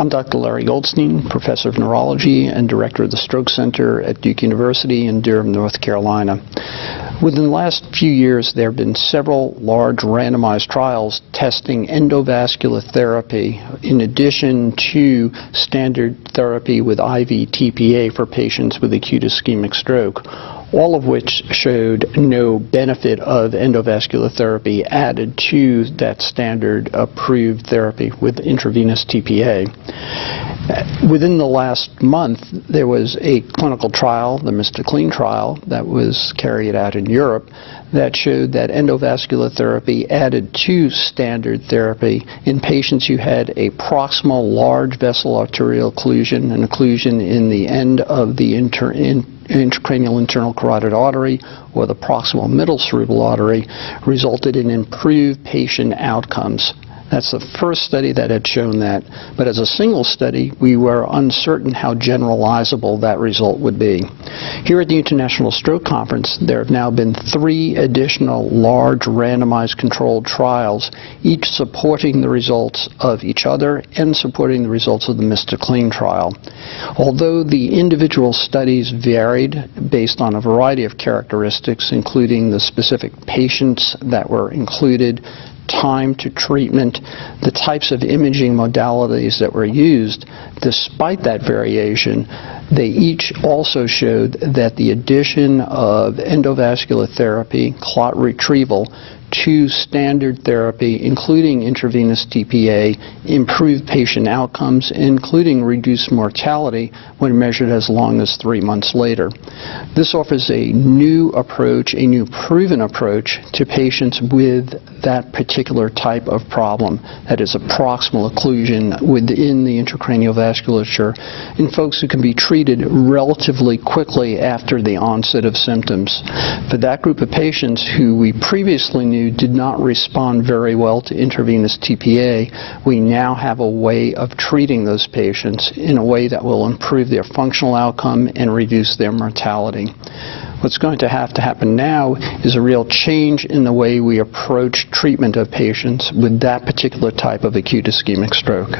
I'm Dr. Larry Goldstein, Professor of Neurology and Director of the Stroke Center at Duke University in Durham, North Carolina. Within the last few years, there have been several large randomized trials testing endovascular therapy in addition to standard therapy with IV TPA for patients with acute ischemic stroke, all of which showed no benefit of endovascular therapy added to that standard approved therapy with intravenous TPA. Within the last month, there was a clinical trial, the Mr. Clean trial, that was carried out in Europe that showed that endovascular therapy added to standard therapy in patients who had a proximal large vessel arterial occlusion, an occlusion in the end of the intracranial internal carotid artery or the proximal middle cerebral artery, resulted in improved patient outcomes. That's the first study that had shown that, but as a single study, we were uncertain how generalizable that result would be. Here at the International Stroke Conference, there have now been 3 additional large randomized controlled trials, each supporting the results of each other and supporting the results of the Mr. Clean trial. Although the individual studies varied based on a variety of characteristics, including the specific patients that were included, time to treatment, the types of imaging modalities that were used, despite that variation, they each also showed that the addition of endovascular therapy, clot retrieval, to standard therapy, including intravenous TPA, improved patient outcomes, including reduced mortality when measured as long as 3 months later. This offers a new approach, a new proven approach to patients with that particular type of problem, that is a proximal occlusion within the intracranial vasculature, in folks who can be treated relatively quickly after the onset of symptoms. For that group of patients who we previously knew did not respond very well to intravenous TPA, we now have a way of treating those patients in a way that will improve their functional outcome and reduce their mortality. What's going to have to happen now is a real change in the way we approach treatment of patients with that particular type of acute ischemic stroke.